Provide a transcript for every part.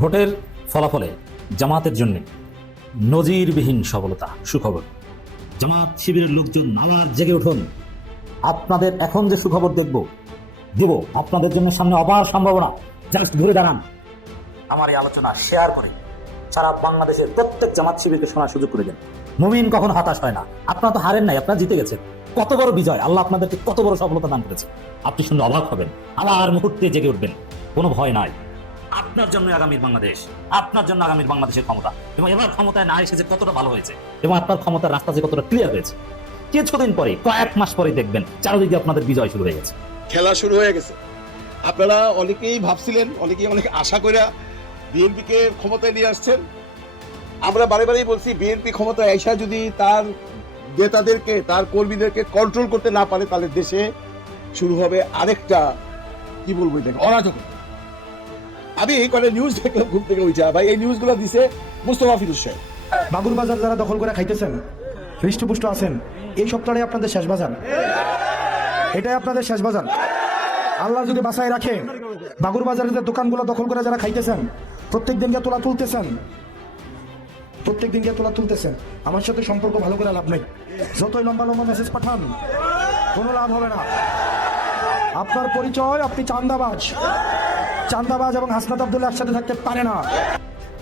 ভোটের ফলাফলে জামাতের জন্য নজিরবিহীন সফলতা। সুখবর, জামাত শিবিরের লোকজন আবার জেগে উঠুন। আপনাদের এখন যে সুখবর দেব আপনাদের জন্য সামনে অপার সম্ভাবনা। জাস্ট ঘুরে দাঁড়ান, আমার এই আলোচনা শেয়ার করে সারা বাংলাদেশের প্রত্যেক জামাত শিবিরকে শোনার সুযোগ করে দেন। মুমিন কখনো হতাশ হয় না। আপনারা তো হারেন নাই, আপনারা জিতে গেছেন। কত বড় বিজয়! আল্লাহ আপনাদেরকে কত বড় সফলতা দান করেছে। আপনি শুনলে অবাক হবেন, আবার মুহূর্তে জেগে উঠবেন। কোনো ভয় নাই। আপনার জন্য আগামীর বাংলাদেশ, আপনার জন্য আগামীর বাংলাদেশের ক্ষমতা, এবং এবার ক্ষমতায় না এসে যে কতটা ভালো হয়েছে এবং আপনার ক্ষমতার রাস্তা যে কতটা ক্লিয়ার হয়েছে, কিছুদিন পরে, কয়েক মাস পরে দেখবেন চারদিকে আপনাদের বিজয় শুরু হয়ে গেছে। খেলা শুরু হয়ে গেছে। আপনারা অনেকেই ভাবছিলেন, অনেকেই অনেক আশা করে বিএনপিকে ক্ষমতায় নিয়ে আসছেন। আমরা বারে বারেই বলছি, বিএনপি ক্ষমতায় আইসা যদি তার নেতাদেরকে, তার কর্মীদেরকে কন্ট্রোল করতে না পারে, তাহলে দেশে শুরু হবে আরেকটা, কি বলবো এটাকে, অরাজকতা। আমি কয়েকটা নিউজ দেখলাম ঘুম থেকে উঠা, ভাই এই নিউজগুলো দিছে মুস্তফা ফিরোজ সাহেব। বাগুর বাজার যারা দখল করে খাইতেছেন, হৃষ্টপুষ্ট আছেন, এই সপ্তাহে আপনাদের শেষ বাজার, এটাই আপনাদের শেষ বাজার। আল্লাহ যদি বাঁচায় রাখে, বাগুর বাজারের যে দোকানগুলো দখল করে যারা খাইতেছেন, প্রত্যেক দিনকে তোলা তুলতেছেন, আমার সাথে সম্পর্ক ভালো করে লাভ নেই। যতই লম্বা লম্বা মেসেজ পাঠান, কোনো লাভ হবে না। আপনার পরিচয়, আপনি চান্দাবাজ এবং হাসনাত আব্দুল্লাহ একসাথে থাকতে পারে না।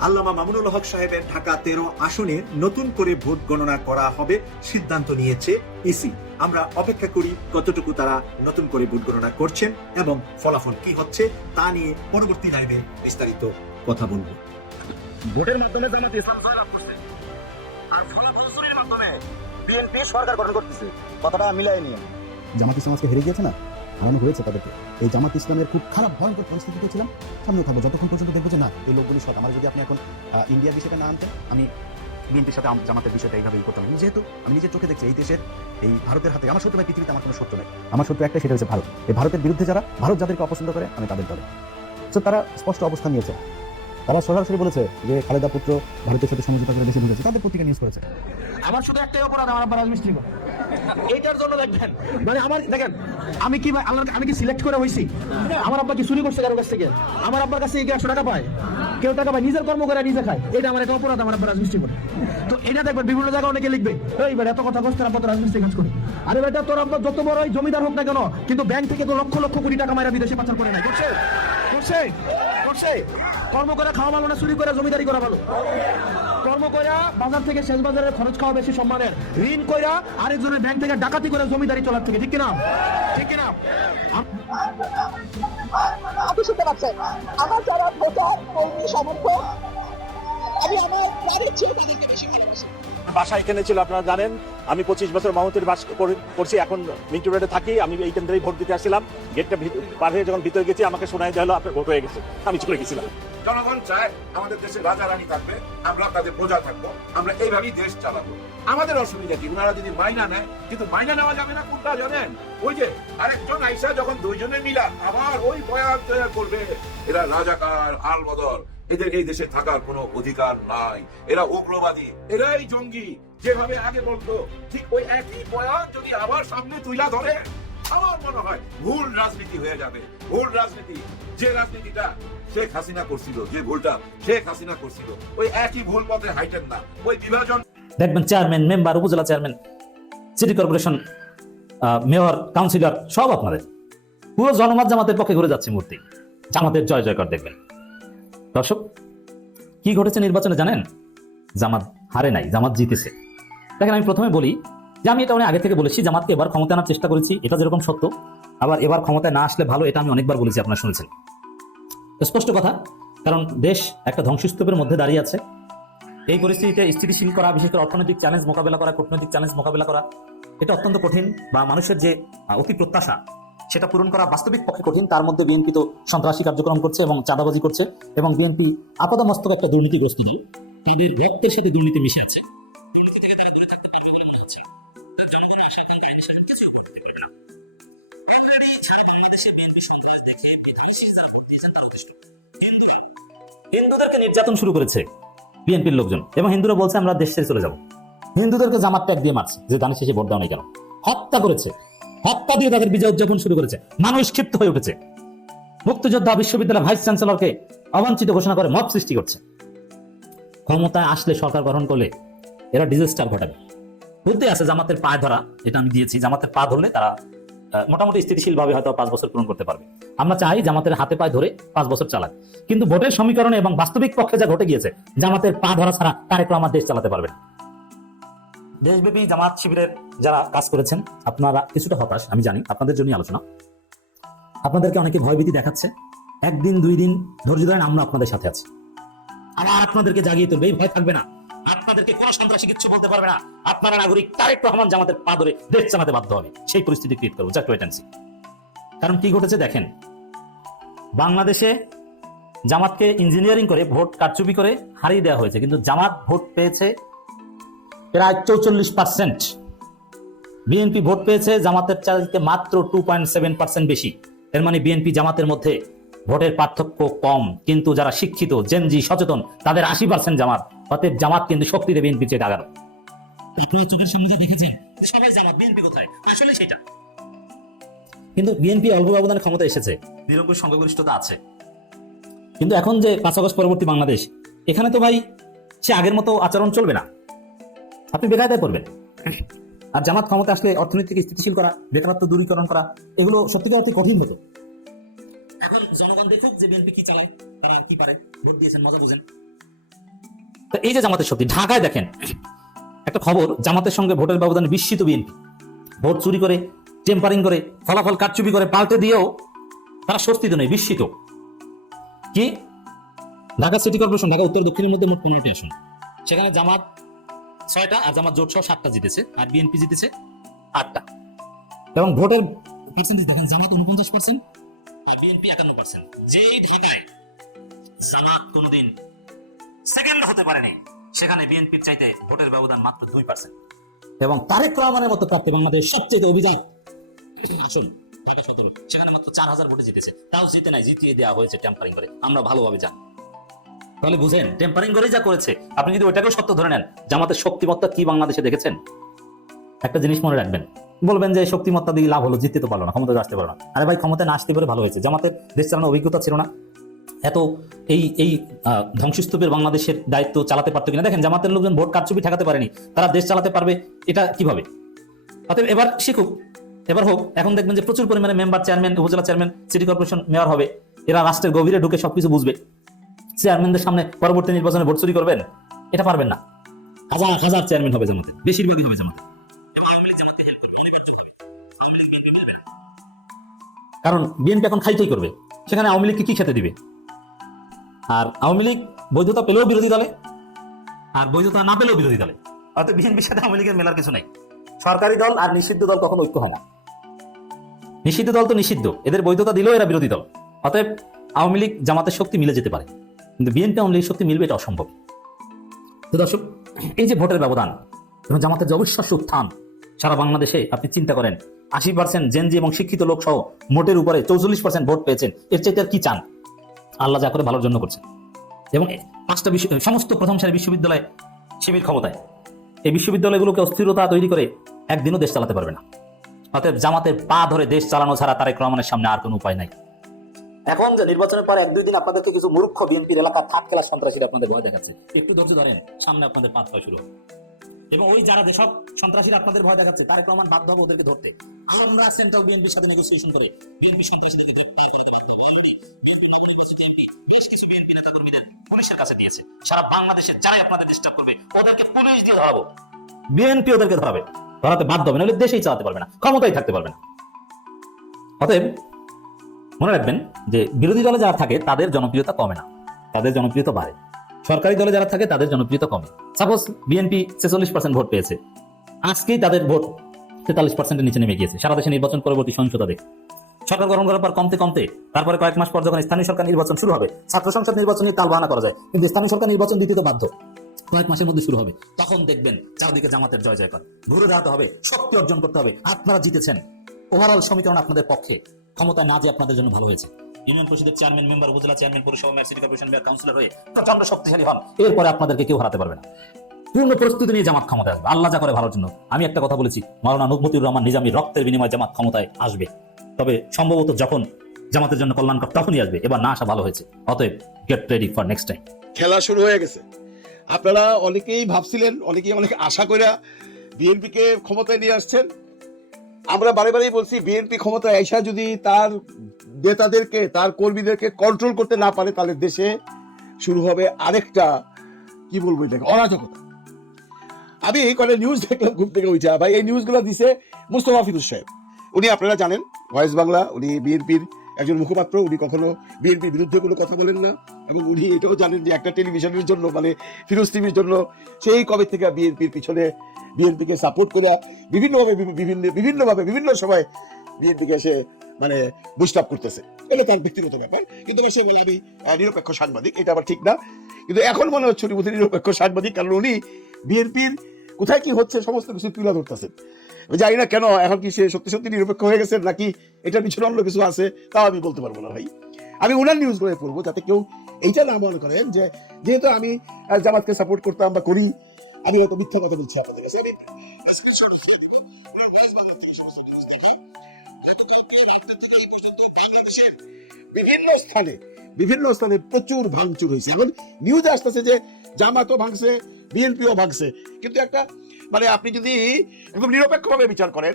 আল্লামা মামুনুল হক সাহেবের ঢাকা 13 আসনে নতুন করে ভোট গণনা করা হবে সিদ্ধান্ত নিয়েছে ইসি। আমরা অপেক্ষা করি কতটুকু তারা নতুন করে ভোট গণনা করছেন এবং ফলাফল কি হচ্ছে তা নিয়ে পরবর্তী লাইভে বিস্তারিত কথা বলবো। ভোটের মাধ্যমে জামাত ইসলাম জয়লাভ করছে, আর ফলাফল চুরির মাধ্যমে বিএনপি সরকার গঠন করতেছে। কথাটা মিলাই নিয়ে জামাত ইসলাম আজকে হেরে গিয়েছে না, হারানো হয়েছে তাদেরকে। এই জামাত ইসলামের খুব খারাপ ভয়ঙ্কর পরিস্থিতিতে ছিলাম, সামনেও থাকবো যতক্ষণ পর্যন্ত দেখবো যে না, এই লোকগুলি সৎ। আমার যদি আপনি এখন ইন্ডিয়ার বিষয়টা না আনতেন, আমি বিএনপির সাথে জামাতের বিষয়টা এইভাবেই করতাম। যেহেতু আমি নিজের চোখে দেখছি এই দেশের, এই ভারতের হাতে আমার শত্রু, পৃথিবীতে আমার কোনো শত্রু নেই। আমার শত্রু একটা, সেটা হচ্ছে ভারত। এই ভারতের বিরুদ্ধে ভারত যাদেরকে অপছন্দ করে, আমি তাদের দলে। তো তারা স্পষ্ট অবস্থান নিয়েছে। তারা সরাসরি বলেছে যে খালেদা পুত্র ভারতের সাথে সমঝোতা করে দেশে ঢুকেছে, তাদের পত্রিকা নিউজ করেছে। আমার শুধু একটাই অপরাধ, আমার আব্বা রাজমিস্ত্রি করে। এইটার জন্য দেখবেন, মানে আমার দেখেন, আমি কি আমি কি সিলেক্ট করে হইছি? আমার আব্বা কি চুরি করছে কারো কাছ থেকে? আমার আব্বার কাছে 100 টাকা পায়, কেউ টাকা পায়, নিজের কর্ম করে নিজে খায়। এটা আমার একটা অপরাধ, আমার আব্বা রাজমিস্ত্রি করে। তো এটা দেখবেন বিভিন্ন জায়গায় অনেকে লিখবে, এইবার এত কথা কষ্ট আব্বা তো রাজমিস্ত্রি কাজ করে। আরে বেটা, তোর আব্বা যত বড় জমিদার হোক না কেন, কিন্তু ব্যাংক থেকে তো লক্ষ লক্ষ কোটি টাকা মাইরা বিদেশে পাচার করে নাই। করছে কর্ম করে খাওয়া ভালো না চুরি করে জমিদারি করা ভালো? কর্ম কইরা বাজার থেকে শেষ বাজারের খরচ খাওয়া বেশি সম্মানের। ঋণ কইরা আরেকজনের ব্যাংক থেকে ডাকাতি করে জমিদারি চলার থেকে, ঠিক কিনা? আপনি শুনতে পাচ্ছেন, আমার যারা ভোটার, কর্মী, সমর্থক, আমি আমার প্রাণের চেয়ে তাদেরকে বেশি ভালোবাসি। বাসা এখানে ছিল, আপনারা জানেন। আমি 25 বছর মাহমুদের বাস করছি, এখন মিন্টু রোডে থাকি। আমি এই কেন্দ্রেই ভোট দিতে আসছিলাম। গেটটা পার হয়ে যখন ভিতরে গেছি, আমাকে শোনাই দিল আপনার ভোট হয়ে গেছে। আমি চলে গেছিলাম। জনগণ চায় আমাদের দেশে রাজা রানী থাকবে, আমরা তাদের প্রজা থাকবো, আমরা এইভাবেই দেশ চালাবো। আমাদের অসুবিধা কি? ওনারা যদি মাইনা নেয়, কিন্তু মাইনা নেওয়া যাবে না কোনটা জানেন? ওই যে আরেকজন আইসা যখন দুইজনে মিলা আবার ওই বয়ান তৈরি করবে, এরা রাজাকার, আল বদর, এদের এই দেশে থাকার কোনো অধিকার নাই, এরা উগ্রবাদী, এরাই জঙ্গি, যেভাবে আগে বলতো, ঠিক ওই একই বয়ান যদি আবার সামনে তুইলা ধরে, আমার মনে হয় ভুল রাজনীতি হয়ে যাবে। ভুল রাজনীতি, যে রাজনীতিটা শেখ হাসিনা করছিল, যে ভুলটা শেখ হাসিনা করছিল, ওই একই ভুল পথে হাইটেন না। ওই বিভাজন দেখবেন চেয়ারম্যান, মেম্বার, উপজেলা chairman, city corporation, mayor, councillor সব আপনাদের। পুরো জনমত জামাতের পক্ষে ঘুরে যাচ্ছে মূর্তি। জামাতের জয় জয়কার দেখবেন। দর্শক, কি ঘটেছে নির্বাচনে জানেন? জামাত হারে নাই, জামাত জিতেছে। দেখেন, আমি প্রথমে বলি যে আমি এটা অনেক আগে থেকে বলেছি, জামাতকে এবার ক্ষমতায় আনার চেষ্টা করেছি, এটা যেরকম সত্য, আবার এবার ক্ষমতায় না আসলে ভালো, এটা আমি অনেকবার বলেছি, আপনারা শুনেছেন। স্পষ্ট কথা, কারণ দেশ একটা ধ্বংসস্তূপের মধ্যে দাঁড়িয়ে আছে। এই পরিস্থিতিতে স্থিতিশীল করা, বিশেষ করে অর্থনৈতিক চ্যালেঞ্জ মোকাবেলা করা, কূটনৈতিক চ্যালেঞ্জ মোকাবেলা করা, এটা অত্যন্ত কঠিন। বা মানুষের যে অতি প্রত্যাশা, সেটা পূরণ করা বাস্তবিক পক্ষে কঠিন। তার মধ্যে বিএনপি তো সন্ত্রাসী কার্যক্রম করছে এবং চাঁদাবাজি করছে, এবং বিএনপি আপাদমস্তক একটা দুর্নীতিগ্রস্ত দল। তাদের রক্তের সাথে দুর্নীতি মিশে আছে। দুর্নীতি থেকে তারা দূরে থাকতে পারবে বলে মনে হচ্ছে। তার জনগণ আশা আকাঙ্ক্ষা অনুসারে কিছু করতে পারবে না। অলরেডি সারা বাংলাদেশে বিএনপি সন্ত্রাস দেখে বিদ্রোহী যারা ভোট দিয়েছেন তারা অতিষ্ঠ। হিন্দুদেরকে নির্যাতন শুরু করেছে বিএনপির লোকজন, এবং হিন্দুরা বলছে আমরা দেশ ছেড়ে চলে যাব। হিন্দুদেরকে জামাত ট্যাগ দিয়ে মারছে, যে দানের শেষে ভোট দাও নাই কেন। হত্যা করেছে, হত্যা দিয়ে তাদের বিজয় উদযাপন শুরু করেছে। মানুষ ক্ষিপ্ত হয়ে উঠেছে। মুক্তিযোদ্ধা বিশ্ববিদ্যালয়ের ভাইস চ্যান্সেলরকে অবাঞ্ছিত ঘোষণা করে মব সৃষ্টি করছে। ক্ষমতায় আসলে, সরকার গঠন করলে এরা ডিজাস্টার ঘটাবে। বুদ্ধি আছে জামাতের পায়ে ধরা, এটা আমি দিয়েছি। জামাতের পা ধরলে তারা মোটামুটি স্থিতিশীল ভাবে হয়তো 5 বছর পূরণ করতে পারবে। আমরা চাই জামাতের হাতে পায়ে ধরে 5 বছর চালাক, কিন্তু ভোটের সমীকরণে এবং বাস্তবিক পক্ষে যা ঘটে গিয়েছে, জামাতের পা ধরা ছাড়া তারেক রহমান দেশ চালাতে পারবে না। দেশব্যাপী জামাত শিবিরের যারা কাজ করেছেন, আপনারা কিছুটা হতাশ, আমি জানি। আপনাদের জন্য আলোচনা। আপনাদেরকে অনেকে ভয়ভীতি দেখাচ্ছে। 1 দিন 2 দিন ধৈর্য ধরেন, আমরা আপনাদের সাথে আছি। আবার আপনাদেরকে জাগিয়ে তুলবে, এই ভয় থাকবে না। আপনাদেরকে কোন সন্ত্রাসী কিচ্ছু বলতে পারবে না। আপনারা নাগরিক, তারেক রহমান জামাতের পা ধরে দেশ চালাতে বাধ্য হবে। সেই পরিস্থিতি ক্রিয়েট করবো, জাস্ট ওয়েট এন্ড সি। কারণ কি ঘটেছে দেখেন, বাংলাদেশে জামাতকে ইঞ্জিনিয়ারিং করে, ভোট কারচুপি করে হারিয়ে দেওয়া হয়েছে, কিন্তু জামাত ভোট পেয়েছে প্রায় 44%। বিএনপি ভোট পেয়েছে জামাতের চাইতে মাত্র 2.7% বেশি। এর মানে বিএনপি জামাতের মধ্যে ভোটের পার্থক্য কম, কিন্তু যারা শিক্ষিত, জেনজি, সচেতন, তাদের 80% জামাত। অতএব জামাত কিন্তু শক্তিতে বিএনপি চেয়ে আগানো। আপনারা চোখের সামনে যা দেখেছেন, সবাই জামাত, বিএনপি কোথায়? আসলে সেটা। কিন্তু বিএনপি অল্প ব্যবধানে ক্ষমতা এসেছে, নিরঙ্কুশ সংখ্যাগরিষ্ঠতা আছে। কিন্তু এখন যে 5 আগস্ট পরবর্তী বাংলাদেশ, এখানে তো ভাই সে আগের মতো আচরণ চলবে না। আপনি বেকায়দায় পড়বেন। আর জামাত ক্ষমতা আসলে অর্থনীতিকে স্থিতিশীল করা, বেকারত্ব দূরীকরণ করা, এগুলো সত্যিকার অর্থে কঠিন হতো। এখন জনগণ দেখুক যে বিএনপি কি চালায়, তারা কি পারে। ভোট দিয়েছেন, মজা বুঝেন। তো এই যে জামাতের শক্তি, ঢাকায় দেখেন একটা খবর, জামাতের সঙ্গে ভোটের ব্যবধানে বিস্মিত বিএনপি। ভোট চুরি করে, টেম্পারিং করে, ফলাফল কারচুপি করে পাল্টে দিয়েও তারা স্বস্তিতে নেই, বিস্মিত। কি ঢাকা সিটি কর্পোরেশন, ঢাকা উত্তর দক্ষিণের মধ্যে মোট 15টি আসন, সেখানে জামাত 6টা আর জামাত জোট সহ 7টা জিতেছে, আর বিএনপি জিতেছে 8টা। এবং ভোটের পার্সেন্টেজ দেখেন, জামাত 49% আর বিএনপি 51%। যেই ঢাকায় জামাত কোনোদিন সেকেন্ড হতে পারেনি, সেখানে বিএনপির চাইতে ভোটের ব্যবধান মাত্র 2%। এবং তারেক রহমানের মতো প্রার্থী বাংলাদেশ সবচেয়ে অভিজাত আসন ঢাকা 17, সেখানে মাত্র 4000 ভোটে জিতেছে। তাও জিতে নাই, জিতিয়ে দেওয়া হয়েছে টেম্পারিং করে। আমরা ভালোভাবে জানি। তাহলে বুঝেন, টেম্পারিং করেই যা করেছে। আপনি যদি ওইটাকেও সত্য ধরে নেন, জামাতের শক্তিমত্তা কি বাংলাদেশে দেখেছেন? একটা জিনিস মনে রাখবেন, বলবেন যে শক্তিমত্তা দিয়ে লাভ হলো, জিততে তো পারলো না, ক্ষমতায় আসতে পারলো না। আরে ভাই, ক্ষমতায় না আসতে পারে ভালো হয়েছে। জামাতের দেশ চালানোর অভিজ্ঞতা ছিল না, এত এই ধ্বংসস্তূপের বাংলাদেশের দায়িত্ব চালাতে পারতো কিনা। দেখেন, জামাতের লোকজন ভোট কারচুপি ঠেকাতে পারেনি, তারা দেশ চালাতে পারবে এটা কিভাবে? অতএব এবার শিখুক, এবার হোক। এখন দেখবেন যে প্রচুর পরিমাণে মেম্বার, চেয়ারম্যান, উপজেলা চেয়ারম্যান, সিটি কর্পোরেশন মেয়র হবে। এরা রাষ্ট্রের গভীরে ঢুকে সবকিছু বুঝবে। চেয়ারম্যানদের সামনে পরবর্তী নির্বাচনে ভোট চুরি করবেন, এটা পারবেন না। হাজার হাজার চেয়ারম্যান হবে জামাতে, বেশিরভাগই হবে জামাতে। কারণ বিএনপি এখন খাইতেই করবে, সেখানে আওয়ামী লীগকে কি খেতে দিবে? আর আওয়ামী লীগ বৈধতা পেলেও বিরোধী দলে, আর বৈধতা না পেলেও বিরোধী দলে। অর্থাৎ বিএনপির সাথে আওয়ামী লীগের মেলার কিছু নাই। সরকারি দল আর নিষিদ্ধ দল কখনো ঐক্য হয় না। নিষিদ্ধ দল তো নিষিদ্ধ, এদের বৈধতা দিলেও এরা বিরোধী দল। অতএব আওয়ামী লীগ জামাতের শক্তি মিলে যেতে পারে, কিন্তু বিএনপি আওয়ামী লীগের শক্তি মিলবে এটা অসম্ভব। তো দর্শক, এই যে ভোটের ব্যবধান এবং জামাতের যে অবিশ্বাস্য উত্থান সারা বাংলাদেশে, আপনি চিন্তা করেন 80% জেনজি এবং শিক্ষিত লোক সহ মোটের উপরে 44% ভোট পেয়েছেন। এর চাইতে আর কি চান? আল্লাহ যা করে ভালোর জন্য করছেন। এবং 5টা সমস্ত প্রথম সারি বিশ্ববিদ্যালয় শিবির ক্ষমতায়। এই বিশ্ববিদ্যালয়গুলোকে অস্থিরতা তৈরি করে একদিনও দেশ চালাতে পারবে না। অতএব জামাতের পা ধরে দেশ চালানো ছাড়া তারেক রহমানের সামনে আর কোনো উপায় নাই। এখন যে নির্বাচনের পর 1-2 দিন আপনাদেরকে কিছু মূর্খ বিএনপির এলাকার থার্ড ক্লাস সন্ত্রাসীরা আপনাদের ভয় দেখাচ্ছে, একটু ধৈর্য ধরেন, সামনে আপনাদের পাঁচ হয় শুরু হবে। এবং ওই যারা যেসব সন্ত্রাসীরা আপনাদের ভয় দেখাচ্ছে, তারেক রহমান বাধ্য হবে ওদেরকে ধরতে। আমরা সেন্ট্রাল বিএনপির সাথে নেগোসিয়েশন করে বিএনপি সন্ত্রাসীদেরকে গ্রেফতার করতে বাধ্য হবে। অলরেডি বেশ কিছু বিএনপি নেতা কর্মীদের পুলিশের কাছে দিয়েছে। সারা বাংলাদেশে যারাই আপনাদের ডিস্টার্ব করবে, ওদেরকে পুলিশ দিয়ে ধরাবো। বিএনপি ওদেরকে ধরাবে, ধরাতে বাধ্য হবে, নাহলে দেশেই চালাতে পারবে না, ক্ষমতায় থাকতে পারবে না। অতএব মনে রাখবেন যে বিরোধী দলে যারা থাকে তাদের জনপ্রিয়তা কমে না, তাদের জনপ্রিয়তা বাড়ে। সরকারি দলে যারা থাকে তাদের জনপ্রিয়তা কমে। সাপোজ বিএনপি 46% ভোট পেয়েছে, আজকেই তাদের ভোট 43%-এর নিচে নেমে গিয়েছে। সারা দেশে নির্বাচন পরবর্তী সহিংসতা দেখে সরকার গঠন করার পর কমতে কমতে তারপরে কয়েক মাস পর যখন স্থানীয় সরকার নির্বাচন শুরু হবে, ছাত্র সংসদ নির্বাচনে তালবাহানা করা যায়, কিন্তু স্থানীয় সরকার নির্বাচন দিতে তো বাধ্য, কয়েক মাসের মধ্যে শুরু হবে। তখন দেখবেন চারদিকে জামাতের জয় জয়কার, ঘুরে দাঁড়াতে হবে, শক্তি অর্জন করতে হবে। আপনারা জিতেছেন, ওভারঅল সমীকরণ আপনাদের পক্ষে, ক্ষমতায় না যে আপনাদের জন্য ভালো হয়েছে। ইউনিয়ন পরিষদের চেয়ারম্যান, মেম্বার, উপজেলা চেয়ারম্যান, পৌরসভা mayor, city corporation mayor, councillor হয়ে প্রচন্ড শক্তিশালী হন, এরপরে আপনাদেরকে কেউ হারাতে পারবে না। পূর্ণ প্রস্তুতি নিয়ে জামাত ক্ষমতায় আসবে, আল্লাহ যা করে ভালোর জন্য। আমি একটা কথা বলেছি, মাওলানা মতিউর রহমান নিজামীর রক্তের বিনিময়ে জামাত ক্ষমতায় আসবে, তবে সম্ভবত যখন জামাতের জন্য কল্যাণকর তখনই আসবে, এবার না আসা ভালো হয়েছে। অতএব get ready for next time. খেলা শুরু হয়ে গেছে। আপনারা অনেকেই ভাবছিলেন, অনেকেই অনেক আশা করে বিএনপিকে ক্ষমতায় নিয়ে আসছেন। আমরা বারে বারেই বলছি, বিএনপি ক্ষমতায় আইসা যদি তার নেতাদেরকে, তার কর্মীদেরকে কন্ট্রোল করতে না পারে, তাহলে দেশে শুরু হবে আরেকটা, কি বলবো এটাকে, অরাজকতা। আমি কয়েকটা নিউজ দেখলাম ঘুম থেকে উঠা, ভাই এই নিউজগুলো দিছে মুস্তফা ফিরোজ সাহেব। উনি আপনারা জানেন ভয়েস বাংলা, উনি বিএনপির একজন মুখপাত্র, উনি কখনো বিএনপির বিরুদ্ধে কোনো কথা বলেন না। এবং উনি এটাও জানেন যে একটা টেলিভিশনের জন্য, মানে ফিরোজ টিভির জন্য সেই কবে থেকে বিএনপির পিছনে, বিএনপিকে সাপোর্ট করে বিভিন্নভাবে বিভিন্ন সময় বিএনপিকে সে মানে বুস্ট আপ করতেছে। এটা তার ব্যক্তিগত ব্যাপার, কিন্তু সে বলে আমি নিরপেক্ষ সাংবাদিক, এটা আবার ঠিক না। কিন্তু এখন মনে হচ্ছে উনি বোধহয় নিরপেক্ষ সাংবাদিক, কারণ উনি বিএনপির কোথায় কি হচ্ছে সমস্ত কিছু তুলে ধরতেছেন। জানি না কেন, এখন কি সে সত্যি সত্যি নিরপেক্ষ হয়ে গেছেন নাকি এটার পিছনে অন্য কিছু আছে, তাও আমি বলতে পারবো না ভাই। আমি ওনার নিউজ করে পড়বো, যাতে কেউ এইটা না মনে করেন যে যেহেতু আমি জামাতকে সাপোর্ট করতাম বা করি, আমি হয়তো মিথ্যা কথা বলছি আপনাদের কাছে। আমি বিভিন্ন স্থানে প্রচুর ভাঙচুর হয়েছে। এখন নিউজ আসতেছে যে জামাতও ভাঙছে, বিএনপিও ভাঙছে, কিন্তু একটা মানে আপনি যদি একদম নিরপেক্ষ ভাবে বিচার করেন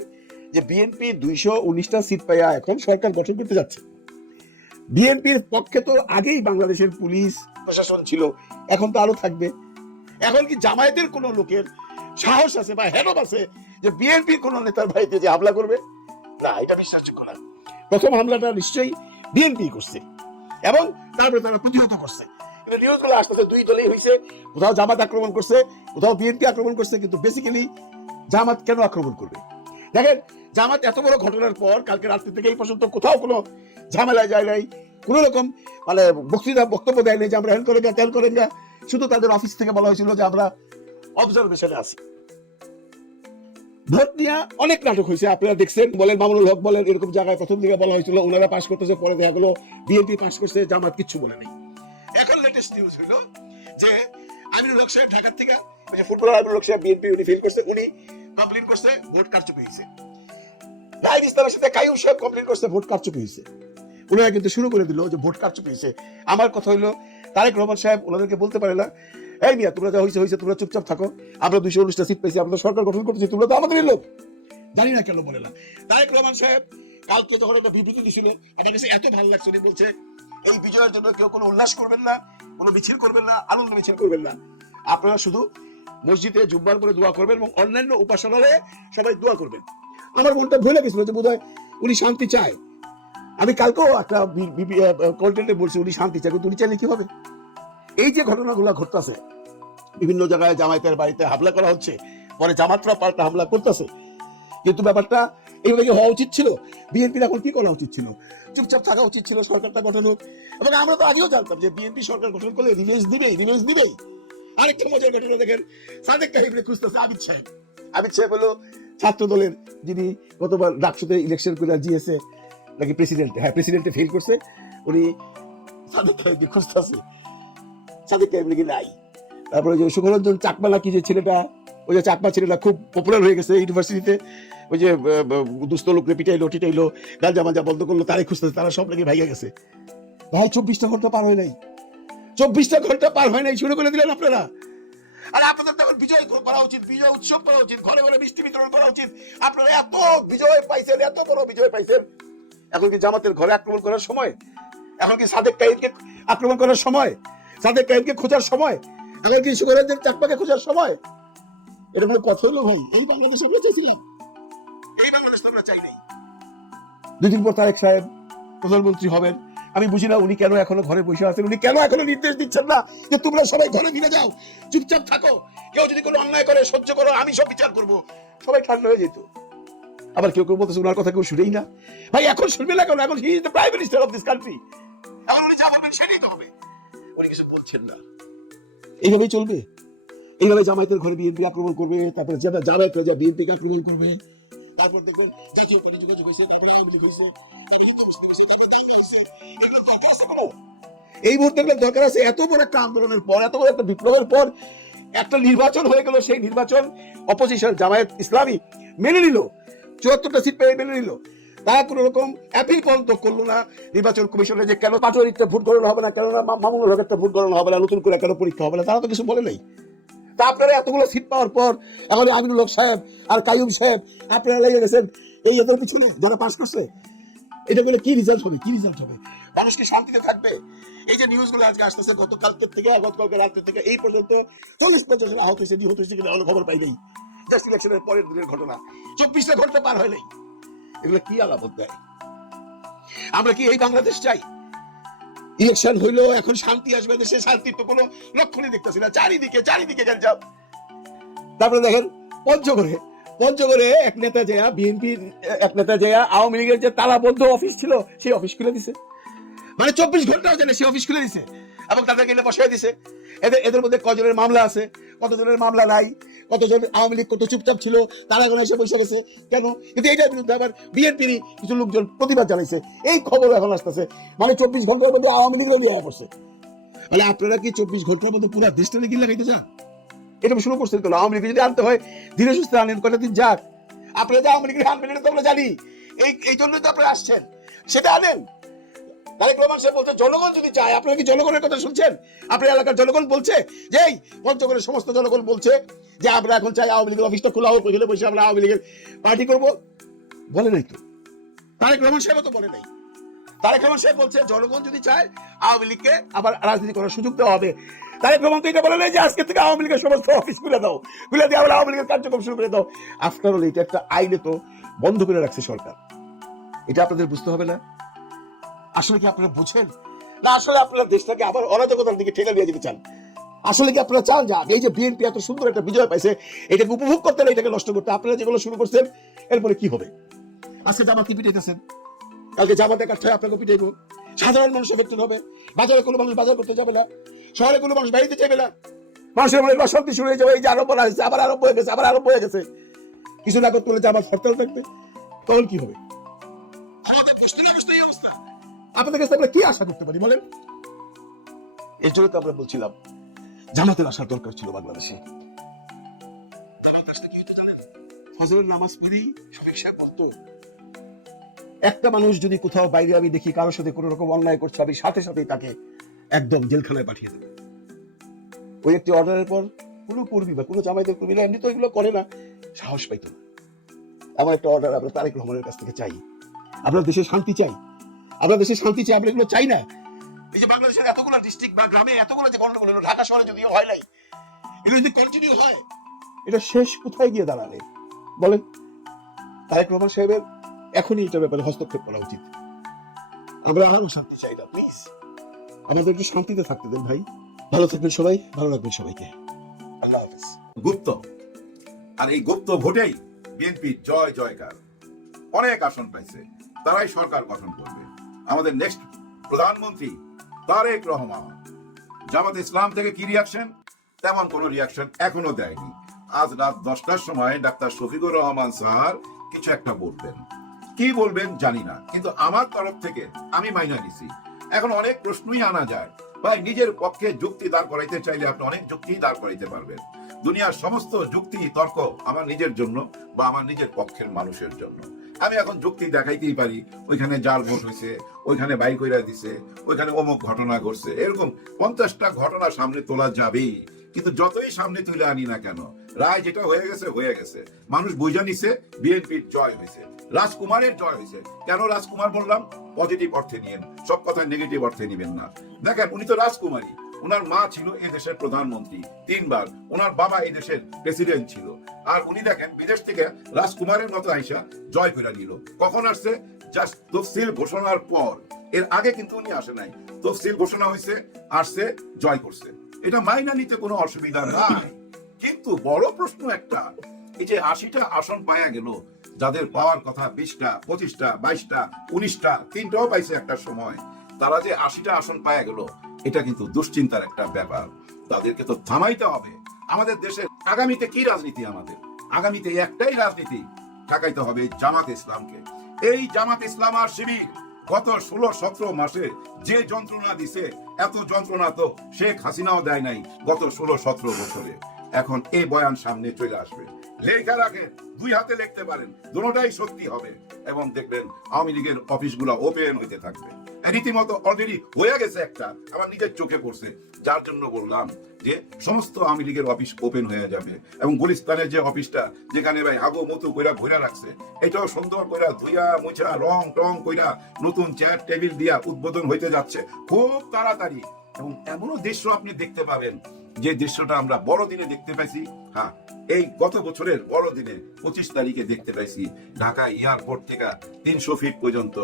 যে বিএনপি 219টা সিট পাইয়া এখন সরকার গঠন করতে যাচ্ছে। বিএনপির পক্ষে তো আগেই বাংলাদেশের পুলিশ প্রশাসন ছিল, এখন তো আরো থাকবে। এখন কি জামায়াতের কোন লোকের সাহস আছে বা হেরব আছে যে বিএনপি কোন নেতার বাড়িতে যে হামলা করবে? না, এটা বিশ্বাসযোগ্য না। প্রথম হামলাটা নিশ্চয়ই বিএনপি করছে এবং তারপরে তারা প্রতিহত করছে। কিন্তু নিউজগুলো আসতেছে দুই দলই হয়েছে, কোথাও জামাত আক্রমণ করছে, কোথাও বিএনপি আক্রমণ করছে। কিন্তু বেসিক্যালি জামাত কেন আক্রমণ করবে? দেখেন, জামাত এত বড় ঘটনার পর কালকে রাত্রি থেকে এই পর্যন্ত কোথাও কোনো ঝামেলায় যায় নাই, কোন রকম মানে বক্তব্য দেয় নাই যে আমরা হেন করেন না তেন করেন না। শুধু তাদের অফিস থেকে বলা হয়েছিল যে আমরা অবজারভেশনে আছি। ভোট নিয়ে অনেক নাটক হয়েছে, আপনারা দেখছেন। বলেন মামুনুল হক বলেন, এরকম জায়গায় প্রথম দিকে বলা হয়েছিল ওনারা পাস করতেছে, পরে দেখা গেলো বিএনপি পাস করছে, জামাত কিচ্ছু বলে নেই। এখন লেটেস্ট নিউজ হলো যে আমিনুল হক সাহেব ঢাকার থেকে, ফুটবলার আমিনুল হক সাহেব বিএনপি উনি ফেল করছে, উনি কমপ্লেন করছে ভোট কারচুপি হয়েছে। জাহিদ ইসলামের সাথে কাইয়ুম সাহেব কমপ্লেন করছে ভোট কারচুপি হয়েছে। ওনারা কিন্তু শুরু করে দিল যে ভোট কারচুপি হয়েছে। আমার কথা হইলো তারেক রহমান সাহেব ওনাদেরকে বলতে পারে না, এই মিয়া তোমরা যা হয়েছে তোমরা চুপচাপ থাকো, আমরা 219টা সিট পেয়েছি, আমরা সরকার গঠন করতেছি, তোমরা তো আমাদের লোক। জানি না কেন বলে না। তারেক রহমান সাহেব কালকে যখন একটা বিবৃতি দিছিল, আমার কাছে এত ভালো লাগছে, উনি বলছে এই বিজয়ের জন্য কেউ কোনো উল্লাস করবেন না, কোনো মিছিল করবেন না, আনন্দ মিছিল করবেন না, আপনারা শুধু মসজিদে জুম্মার করে দোয়া করবেন এবং অন্যান্য উপাসনালয়ে সবাই দোয়া করবেন। আমার মনটা ভুলে গেছিল যে বোধহয় উনি শান্তি চায়। আমি কালকেও একটা কন্টেন্টে বলছি উনি শান্তি চায়, কিন্তু উনি চাইলে কি হবে? এই যে ঘটনাগুলো ঘটতেছে, বিভিন্ন জায়গায় জামায়াতের বাড়িতে হামলা করা হচ্ছে, পরে জামাতরা পাল্টা হামলা করতেছে, কিন্তু ব্যাপারটা এইভাবে কি হওয়া উচিত ছিল? বিএনপির এখন কি করা উচিত ছিল? চুপচাপ থাকা উচিত ছিল, সরকারটা গঠন হোক। এবং আমরা তো আগেও জানতাম যে বিএনপি সরকার গঠন করলে রিলিজ দিবেই। আরেকটা মজার ঘটনা দেখেন, সাদেক কাহিনী খুঁজতেছে আবিদ সাহেব। আবিদ সাহেব হলো ছাত্র দলের, যিনি গতবার ডাকসুতে ইলেকশন করে জিএসএ নাকি প্রেসিডেন্টে ফেল করছে, উনি সাদেক কাহিনী খুঁজতেছে, সাদেক কাহিনী নাকি নাই। তারপরে যে সুখরঞ্জন চাকমা নাকি যে ছেলেটা, ওই যে চাকমা ছেলেটা খুব পপুলার হয়ে গেছে ইউনিভার্সিটিতে, ওই যে দুস্থ লোককে টিটাইলো গাঞ্জা মাজা বন্ধ করলো, তারাই খুঁজতেছে, তারা সব নাকি ভাইয়া গেছে। ভাই 24টা ঘন্টা পার হয় নাই, 24টা ঘন্টা পার হয় নাই, শুরু করে দিলেন আপনারা। আর আপনাদের তখন বিজয় করা উচিত, বিজয় উৎসব করা উচিত, ঘরে ঘরে মিষ্টি বিতরণ করা উচিত। আপনারা এত বিজয় পাইছেন, এত বড় বিজয় পাইছেন, এখন কি জামাতের ঘরে আক্রমণ করার সময়? এখন কি সাদেক কাহিনীকে আক্রমণ করার সময়? সাদেক কাহিনীকে খোঁজার সময়? এখন কি সুখরঞ্জন চাকমাকে খোঁজার সময়? এটা কোনো কথা হলো ভাই? এই বাংলাদেশে আমরা চেয়েছিলাম, এই বাংলাদেশ আমরা চাই নাই। 2 দিন পর তারেক সাহেব প্রধানমন্ত্রী হবেন। আমি বুঝি না উনি কেন এখনো ঘরে বসে আছেন, উনি কেন এখনো নির্দেশ দিচ্ছেন না যে তোমরা সবাই ঘরে ফিরে যাও, চুপচাপ থাকো, কেউ যদি কোনো অন্যায় করে সহ্য করো, আমি সব বিচার করবো। সবাই ঠান্ডা হয়ে যেত। আবার কেউ বলতেছে ওনার কথা কেউ শুনেই না। ভাই এখন শুনবে না কেন? এখন he is the prime minister of this country. এখন উনি যা বলবেন সেটাই তো হবে। উনি কিছু বলছেন না। এইভাবেই চলবে। এইভাবে জামায়াতের ঘরে বিএনপি আক্রমণ করবে, তারপরে জামায়াতরা যা বিএনপিকে আক্রমণ করবে, তারপর দেখবেন জাতীয় পার্টি যোগাযোগ হয়েছে, এই মুহূর্তে দরকার আছে এত বড় একটা আন্দোলনের পর, এত বড় একটা বিপ্লবের পর একটা নির্বাচন হয়ে গেল। সেই নির্বাচন অপোজিশন জামায়াত ইসলামী মেনে নিল, 74টা সিট পেয়ে মেনে নিল। তারা কোন রকম অ্যাপিল পর্যন্ত করলো না নির্বাচন কমিশনে যে কেন পাটোয়ারিতে ভোট গণনা হবে না, কেন মামুনুল হকের ভোট গণনা হবে না, নতুন করে কেন পরীক্ষা হবে না, তারা তো কিছু বলে নাই। তা আপনারা এতগুলো সিট পাওয়ার পর এখন আমিনুল হক সাহেব আর কাইয়ুম সাহেব আপনারা লেগে গেছেন এই এদের পিছনে যারা পাস করছে। এটা বলে কি রেজাল্ট হবে, কি রেজাল্ট হবে? মানুষ কি শান্তিতে থাকবে? এই যে নিউজগুলো আজকে আসতেছে গতকাল থেকে, গতকালকে রাত্রে থেকে এই পর্যন্ত 40-50 জন আহত হয়েছে, নিহত হয়েছে কিনা খবর পাই নাই। জাস্ট ইলেকশনের পরের দিনের ঘটনা, 24টা ঘন্টা পার হয় নাই। এগুলো কি আলামত দেয়? আমরা কি এই বাংলাদেশ চাই? ইলেকশন হইলো, এখন শান্তি আসবে দেশে, শান্তির তো কোনো লক্ষণই দেখতেছি না, চারিদিকে চারিদিকে গেঞ্জাম। তারপরে দেখেন পঞ্চগড়ে এক নেতা যায়, বিএনপির এক নেতা যায় আওয়ামী লীগের যে তালাবদ্ধ অফিস ছিল সেই অফিস খুলে দিছে। মানে 24 ঘন্টাও জানে সেই অফিস খুলে দিছে এবং তাদেরকে এনে বসাই দিছে। এদের মধ্যে কজনের মামলা আছে, কতজনের মামলা নাই, কতজন আওয়ামী লীগ কত চুপচাপ ছিল, তারা এখন এসে বসে গেছে কেন? কিন্তু এইটার বিরুদ্ধে আবার বিএনপির কিছু লোকজন প্রতিবাদ জানাইছে, এই খবর এখন আসতেছে। মানে 24 ঘন্টার মধ্যে আওয়ামী লীগ নিয়ে পড়ছে। মানে আপনারা কি 24 ঘন্টার মধ্যে পুরো দেশটা গিয়ে লাগাইতে চান? এটা শুরু করছেন কেন? আওয়ামী লীগ যদি আনতে হয় ধীরে সুস্থে আনেন, কটা দিন যাক। আপনারা যে আওয়ামী লীগের আনবেন এটা তো আমরা জানি, এই জন্যই তো আপনারা আসছেন, সেটা আনেন। তারেক রহমান সাহেব বলছে জনগণ যদি চায়, আপনারা কি জনগণের কথা শুনছেন? আপনার এলাকার জনগণ বলছে যে এই পঞ্চগড়ের সমস্ত জনগণ বলছে যে আমরা এখন চাই আওয়ামী লীগের অফিসটা খোলা হোক, ওইখানে বসে আমরা আওয়ামী লীগের পার্টি করবো। বলে নাই তো, তারেক রহমান সাহেব তো বলে নাই। তারেক রহমান সাহেব বলছে জনগণ যদি চায় আওয়ামী লীগকে আবার রাজনীতি করার সুযোগ দেওয়া হবে। তারেক রহমান তো এটা বলে নাই যে আজকে থেকে আওয়ামী লীগের সমস্ত অফিস খুলে দাও, খুলে দিয়ে আবার আওয়ামী লীগের কার্যক্রম শুরু করে দাও। আফটার অল এটা একটা আইনে তো বন্ধ করে রাখছে সরকার। এটা আপনাদের বুঝতে হবে না? আসলে কি আপনারা বুঝেন না? আসলে আপনারা দেশটাকে আবার অরাজকতার দিকে ঠেলে নিয়ে যেতে চান? আসলে কি আপনারা চান যে এই যে বিএনপি এত সুন্দর একটা বিজয় পাইছে এটাকে উপভোগ করতে না এটাকে নষ্ট করতে? আপনারা যেগুলো শুরু করছেন এরপরে কি হবে? আজকে জামাতকে পিটাইতেছেন, কালকে জামাতে কাঠায় আপনাকে পিটাইব, সাধারণ মানুষ এফেক্টেড হবে। বাজারে কোনো মানুষ বাজার করতে যাবে না, শহরে কোনো মানুষ বাড়িতে যাবে না, মানুষের মনে অশান্তি শুরু হয়ে যাবে। এই যে আরম্ভ হয়েছে, আবার আরম্ভ হয়ে গেছে, আবার আরম্ভ হয়ে গেছে। কিছু না করতে হলে জামাত হরতাল থাকবে, তখন কি হবে? আমাদের বসতে না বসতে এই অবস্থা। আপনাদের কাছে আমরা কি আশা করতে পারি বলেন? এই জন্য তো আমরা বলছিলাম জামাতের আসার দরকার ছিল বাংলাদেশে। জামাত আসলে কি হতো জানেন? ফজরের নামাজ পড়েই সমীক্ষা করতো। একটা মানুষ যদি কোথাও বাইরে আমি দেখি কারোর সাথে কোনো রকম অন্যায় করছে, আমি সাথে সাথেই তাকে একদম জেলখানায় পাঠিয়ে দেবো। ওই একটি অর্ডারের পর কোনো কর্মী বা কোনো জামায়াতের কর্মীরা এমনি তো এগুলো করে না, সাহস পাইতো না। এমন একটা অর্ডার আমরা তারেক রহমানের কাছ থেকে চাই। আমরা দেশে শান্তি চাই, আমরা দেশে শান্তি চাই, আমরা এগুলো চাই না। এই যে বাংলাদেশের এতগুলো ডিস্ট্রিক্ট বা গ্রামে এতগুলো যে গন্ডগোল হলো, ঢাকা শহরে যদিও হয় নাই, এগুলো যদি কন্টিনিউ হয় এটা শেষ কোথায় গিয়ে দাঁড়াবে বলেন? তারেক রহমান সাহেবের এখনই এটা ব্যাপারে হস্তক্ষেপ করা উচিত। আমরা আরো শান্তি চাই না, প্লিজ আমাদের একটু শান্তিতে থাকতে দেন ভাই। ভালো থাকবেন সবাই, ভালো রাখবেন সবাইকে। আল্লাহ হাফেজ। গুপ্ত, আর এই গুপ্ত ভোটেই বিএনপি জয় জয়কার, অনেক আসন পাইছে, তারাই সরকার গঠন করবে। আমাদের নেক্সট প্রধানমন্ত্রী তারেক রহমান। জামাত ইসলাম থেকে কি রিয়াকশন? তেমন কোনো রিয়াকশন এখনো দেয়নি। আজ রাত 10টার সময় ডাক্তার শফিকুর রহমান স্যার কিছু একটা বলবেন, কি বলবেন জানি না, কিন্তু আমার তরফ থেকে আমি মাইনা নিছি। এখন অনেক প্রশ্নই আনা যায়, ভাই নিজের পক্ষে যুক্তি দাঁড় করাইতে চাইলে আপনি অনেক যুক্তি দাঁড় করাইতে পারবেন। দুনিয়ার সমস্ত যুক্তি তর্ক আমার নিজের জন্য বা আমার নিজের পক্ষের মানুষের জন্য। আমি এখন যুক্তি দেখাইতেই পারি, ওইখানে জাল ভোট হয়েছে, ওইখানে বাই কইরা দিছে, ওইখানে অমুক ঘটনা ঘটছে, এরকম 50টা ঘটনা সামনে তোলা যাবেই। কিন্তু যতই সামনে তুলে আনি না কেন, রায় যেটা হয়ে গেছে হয়ে গেছে। মানুষ বুঝে নিছে বিএনপির জয় হয়েছে, রাজকুমারের জয় হয়েছে। কেন রাজকুমার বললাম? পজিটিভ অর্থে নিয়েন, সব কথা নেগেটিভ অর্থে নিবেন না। দেখেন উনি তো রাজকুমারী, ওনার মা ছিল এই দেশের প্রধানমন্ত্রী 3 বার, ওনার বাবা এই দেশের প্রেসিডেন্ট ছিল। আর উনি দেখেন বিদেশ থেকে রাজকুমারের মতো আইসা জয় করে নিল। কখন আসছে? জাস্ট তফসিল ঘোষণার পর। এর আগে কিন্তু উনি আসে নাই, তফসিল ঘোষণা হয়েছে, আসছে, জয় করছে। এটা মাইনা নিতে কোনো অসুবিধা নাই। কিন্তু বড় প্রশ্ন একটা, এই যে 80টা আসন পাওয়া গেল, যাদের পাওয়ার কথা 20টা, 25টা, 22টা, 19টা, 3টাও পাইছে একটা সময়, তারা যে 80টা আসন পাওয়া গেল, এটা কিন্তু দুশ্চিন্তার একটা ব্যাপার। তাদেরকে তো থামাইতে হবে। আমাদের দেশের আগামীতে কি রাজনীতি? আমাদের আগামীতে একটাই রাজনীতি, ঠেকাইতে হবে জামাত ইসলামকে। এই জামাত ইসলাম আর শিবির গত 16-17 মাসে যে যন্ত্রণা দিছে, এত যন্ত্রণা তো শেখ হাসিনাও দেয় নাই গত 16-17 বছরে। এখন এই বয়ান সামনে চলে আসবে, লেখা রাখেন, দুই হাতে লিখতে পারেন, দুটোটাই সত্যি হবে এবং দেখবেন আওয়ামী লীগের অফিসগুলো ওপেন হইতে থাকবে। রীতিমতো অলরেডি হয়ে গেছে, একটা আমার নিজের চোখে পড়ছে, যার জন্য বললাম যে সমস্ত আওয়ামী লীগের অফিস ওপেন হয়ে যাবে এবং গুলিস্তানের যে অফিসটা যেখানে ভাই আগো মতো কইরা ভইরা রাখছে, এটাও সুন্দর কইরা ধুইয়া মুছা রং টং কইরা নতুন চেয়ার টেবিল দিয়া উদ্বোধন হইতে যাচ্ছে খুব তাড়াতাড়ি। এবং এমনও দৃশ্য আপনি দেখতে পাবেন যে দৃশ্যটা আমরা বড়দিনে দেখতে পাইছি। হ্যাঁ, এই গত বছরের বড়দিনে 25 তারিখে দেখতে পাইছি ঢাকা এয়ারপোর্ট থেকে 300 ফিট পর্যন্ত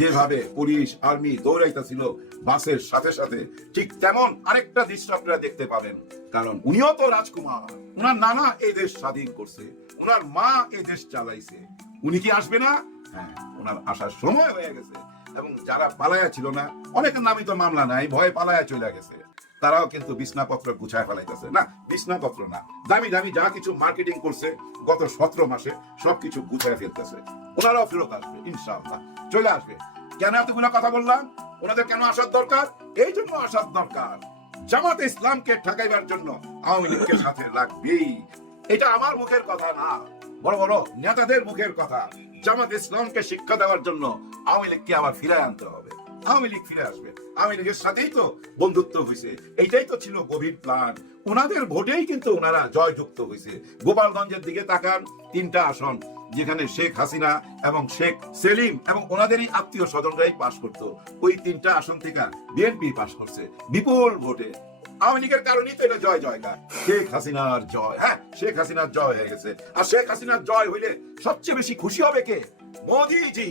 যেভাবে পুলিশ আর্মি দৌড়াইতেছিল বাসের সাথে সাথে, ঠিক তেমন আরেকটা দৃশ্য আপনারা দেখতে পাবেন। কারণ উনিও তো রাজকুমার, উনার নানা এই দেশ স্বাধীন করছে, উনার মা এই দেশ চালাইছে, উনি কি আসবে না? হ্যাঁ, উনার আসার সময় হয়ে গেছে। এবং যারা পালায়া ছিল না, অনেকের নামই তো মামলা নাই, ভয়ে পালায়া চলে গেছে, তারাও কিন্তু বিছনাপত্র গুছায় ফেলাইতেছে। না, বিছনাপত্র না, দামি দামি যা কিছু মার্কেটিং করছে গত 17 মাসে সবকিছু গুছায় ফেলতেছে। ওনারাও ফেরত আসবে ইনশাআল্লাহ, চলে আসবে। কেন এতগুলো কথা বললাম? ওনাদের কেন আসার দরকার? এই জন্য আসার দরকার, জামাতে ইসলামকে ঠকাইবার জন্য আওয়ামী লীগকে সাথে রাখবেই। এটা আমার মুখের কথা না, বড় বড় নেতাদের মুখের কথা। জামাতে ইসলামকে শিক্ষা দেওয়ার জন্য আওয়ামী লীগকে আবার ফিরে আনতে হবে, আওয়ামী লীগ ফিরে আসবে। আওয়ামী লীগের সাথেই তো বন্ধুত্ব হয়েছে, এইটাই তো ছিল গভীর প্ল্যান। ওনাদের ভোটেই কিন্তু ওনারা জয়যুক্ত হয়েছে। গোপালগঞ্জের দিকে তাকান, 3টা আসন যেখানে শেখ হাসিনা এবং শেখ সেলিম এবং ওনাদেরই আত্মীয় স্বজনরাই পাশ করতো, ওই 3টা আসন থেকে বিএনপি পাশ করছে বিপুল ভোটে। আওয়ামী লীগের কারণেই তো এটা জয় জয়কার, শেখ হাসিনার জয়। হ্যাঁ, শেখ হাসিনার জয় হয়ে গেছে। আর শেখ হাসিনার জয় হইলে সবচেয়ে বেশি খুশি হবে কে? মোদিজি।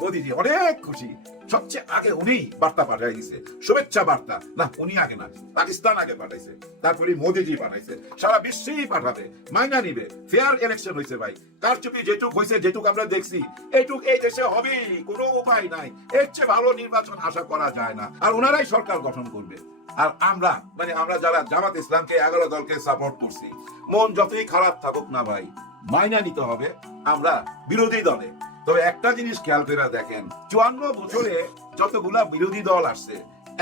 মোদিজি অনেক খুশি, সবচেয়ে আগে উনি বার্তা পাঠাই দিছে, শুভেচ্ছা বার্তা। না, উনি আগে না, পাকিস্তান আগে পাঠাইছে, তারপরে মোদিজি পাঠাইছে, সারা বিশ্বেই পাঠাবে, মাইনা নিবে। ফেয়ার ইলেকশন হয়েছে ভাই, কারচুপি যেটুক হয়েছে, যেটুক আমরা দেখছি, এইটুক এই দেশে হবেই, কোনো উপায় নাই। এর চেয়ে ভালো নির্বাচন আশা করা যায় না। আর ওনারাই সরকার গঠন করবে। আর আমরা আমরা যারা জামাত ইসলামকে 11 দলকে সাপোর্ট করছি, মন যতই খারাপ থাকুক না ভাই, মাইনা নিতে হবে আমরা বিরোধী দলে। তবে একটা জিনিস খেয়াল করে দেখেন, 54 বছরে যতগুলা বিরোধী দল আসছে,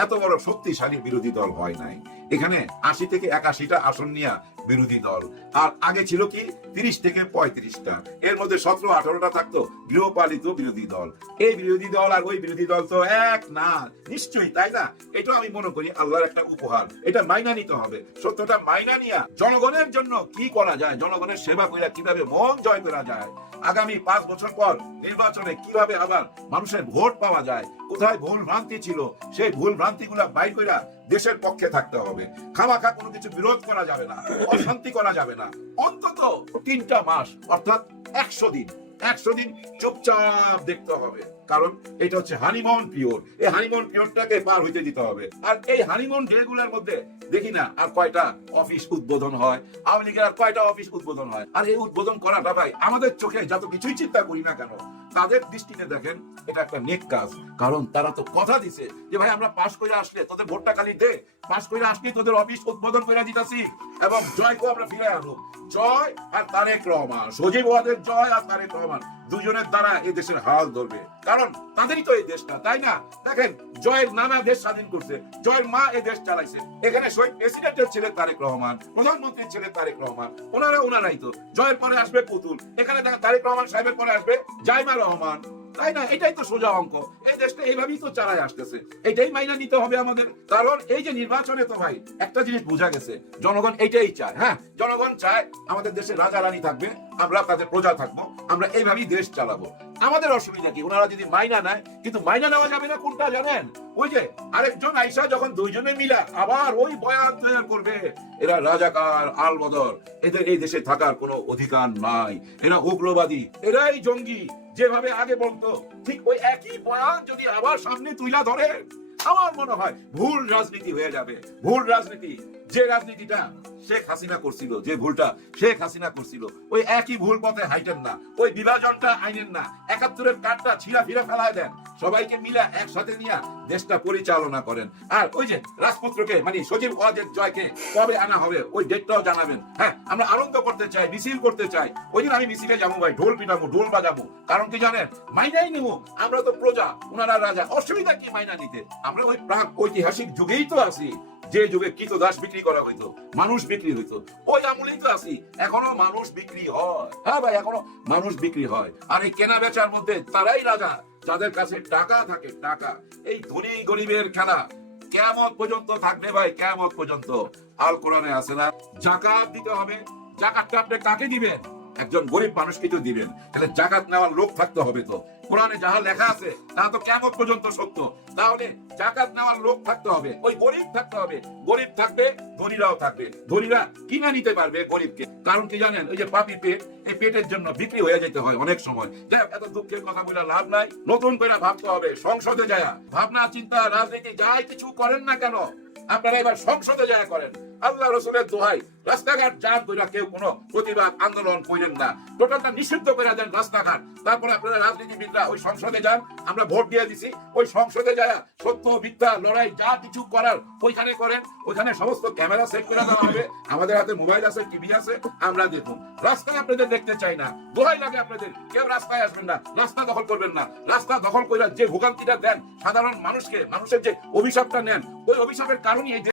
এত বড় শক্তিশালী বিরোধী দল হয় নাই। এখানে 80 থেকে 81টা আসন নিয়ে বিরোধী দল, আর আগে ছিল কি 30 থেকে 35টা, এর মধ্যে 17-18টা থাকতো গৃহপালিত বিরোধী দল। এই বিরোধী দল আর ওই বিরোধী দল তো এক না, নিশ্চয়ই, তাই না? এটা আমি মনে করি আল্লাহর একটা উপহার, এটা মাইনা নিতে হবে। সত্যটা মাইনা নিয়া জনগণের জন্য কি করা যায়, জনগণের সেবা কইরা কিভাবে মন জয় করা যায়, আগামী 5 বছর পর নির্বাচনে কিভাবে আবার মানুষের ভোট পাওয়া যায়, কোথায় ভুল ভ্রান্তি ছিল সেই ভুল ভ্রান্তি গুলা বাইর কইরা দেশের পক্ষে থাকতে হবে। খামাখা কোনো কিছু বিরোধ করা যাবে না, অশান্তি করা যাবে না। অন্তত 3টা মাস অর্থাৎ 100 দিন, 100 দিন চুপচাপ দেখতে হবে। কারণ এটা হচ্ছে হানিমুন পিরিয়ড, এই হানিমুন পিরিয়ডটাকে পার হইতে দিতে হবে। আর এই হানিমুন ডেগুলার মধ্যে দেখি না আর কয়টা অফিস উদ্বোধন হয়, আওয়ামী লীগের আর কয়টা অফিস উদ্বোধন হয়। আর এই উদ্বোধন করাটা ভাই আমাদের চোখে যত কিছুই চিন্তা করি না কেন, তাদের দৃষ্টিতে দেখেন এটা একটা নেক কাজ। কারণ তারা তো কথা দিছে যে ভাই আমরা পাশ করে আসলে তোদের ভোটটা খালি দে, পাশ করে আসলে তোদের অফিস উদ্বোধন করে দিতাছি এবং জয়কে আমরা ফিরে আনবো। জয় আর তারেক রহমান, সজীব ওয়াদের জয় আর তারেক রহমান, দুজনের দ্বারা এই দেশের হাল ধরবে। কারণ তাদেরই তো এই দেশটা, তাই না? দেখেন, জয়ের নানা দেশ স্বাধীন করছে, জয়ের মা এই দেশ চালাইছে। এখানে শহীদ প্রেসিডেন্টের ছেলে তারেক রহমান, প্রধানমন্ত্রীর ছেলে তারেক রহমান, ওনারাই তো। জয়ের পরে আসবে পুতুল, এখানে তারেক রহমান সাহেবের পরে আসবে জাইমা রহমান, তাই না? এটাই তো সোজা অঙ্ক। এই দেশটা এইভাবেই তো চালায় আসতেছে, এটাই মাইনা নিতে হবে আমাদের। কারণ এই যে নির্বাচনে তো ভাই একটা জিনিস বোঝা গেছে, জনগণ এটাই চায়। হ্যাঁ, জনগণ চায় আমাদের দেশে রাজা রানী থাকবে, আমরা তাদের প্রজা থাকবো, আমরা এইভাবেই দেশ চালাবো। আমাদের অসুবিধা কি? ওনারা যদি মাইনা নেয়, কিন্তু মাইনা নেওয়া যাবে না কোনটা জানেন? ওই যে আরেকজন আইসা যখন দুইজনে মিলা আবার ওই বয়ান তৈরি করবে, এরা রাজাকার আল বদর, এদের এই দেশে থাকার কোনো অধিকার নাই, এরা উগ্রবাদী, এরাই জঙ্গি, যেভাবে আগে বলতো ঠিক ওই একই বয়ান যদি আবার সামনে তুইলা ধরে, আমার মনে হয় ভুল রাজনীতি হয়ে যাবে। ভুল রাজনীতি, যে রাজনীতিটা শেখ হাসিনা করছিল, যে ভুলটা শেখ হাসিনা করছিল, ওই একই ভুল পথে হাইটেন না, ওই বিভাজনটা আইনেন না, 71-এর কার্ডটা ছিঁড়া ফিরা ফেলায় দেন, সবাইকে মিলা একসাথে নিয়ে দেশটা পরিচালনা করেন। আর ওই যে রাজপুত্রকে মানে সজীব ওয়াজেদ জয়কে কবে আনা হবে ওই ডেটটাও জানাবেন। হ্যাঁ, আমরা আনন্দ করতে চাই, মিছিল করতে চাই, ওই দিন আমি মিছিলে যাবো ভাই, ঢোল পিটাবো, ঢোল বাজাবো। কারণ কি জানেন, মাইনাই নেবো, আমরা তো প্রজা, ওনারা রাজা, অসুবিধা কি মাইনা নিতে? আমরা ওই প্রাক ঐতিহাসিক যুগেই তো আছি, যে যুগে কৃতদাস বিক্রি করা হইতো, মানুষ বিক্রি হইতো, ওই আমলেই তো আছি। এখনো মানুষ বিক্রি হয়, হ্যাঁ ভাই, এখনো মানুষ বিক্রি হয়। আর এই কেনা বেচার মধ্যে তারাই রাজা যাদের কাছে টাকা থাকে, টাকা। এই ধনী গরিবের খেলা কিয়ামত পর্যন্ত থাকবে ভাই, কিয়ামত পর্যন্ত। আল কোরআনে আছে না, যাকাত দিতে হবে। যাকাতটা আপনি কাকে দিবেন? একজন গরিব মানুষকে তো দিবেন, তাহলে যাকাত নেওয়ার লোক থাকতে হবে। তো কোরআনে যাহা লেখা আছে তা তো কিয়ামত পর্যন্ত সত্য। তাহলে যাকাত নেওয়ার লোক থাকতে হবে, ওই গরিব থাকতে হবে। গরিব থাকবে, ধনীরাও থাকবে। ধনীরা কিনে নিতে পারবে গরিবকে। কারণ কি জানেন, ওই যে পাপি পেট, এই পেটের জন্য বিক্রি হয়ে যেতে হয় অনেক সময়। যাই হোক, এত দুঃখের কথা বলে লাভ নাই। নতুন করে ভাবতে হবে, সংসদে যায় ভাবনা চিন্তা, রাজনীতি যাই কিছু করেন না কেন, আপনারা এবার সংসদে যায় করেন। আল্লাহ রসুলের দোহাই, রাস্তাঘাট জাম কইরা কেউ কোনো প্রতিবাদ আন্দোলন করেন না, টোটালটা নিষিদ্ধ করে দেন রাস্তাঘাট। তারপরে আপনারা রাজনীতিবিদরা ওই সংসদে যান, আমরা ভোট দিয়ে দিছি, ওই সংসদে যায় সত্য মিথ্যা লড়াই যা কিছু করার ওইখানে করেন। ওইখানে সমস্ত ক্যামেরা সেট করে দেওয়া হবে, আমাদের হাতে মোবাইল আছে, টিভি আছে, আমরা দেখুন। রাস্তায় আপনাদের দেখতে চাই না, দোহাই লাগে আপনাদের, কেউ রাস্তায় আসবেন না, রাস্তা দখল করবেন না। রাস্তা দখল করে যে ভোগান্তিটা দেন সাধারণ মানুষকে, মানুষের যে অভিশাপটা নেন, ওই অভিশাপের কারণই এই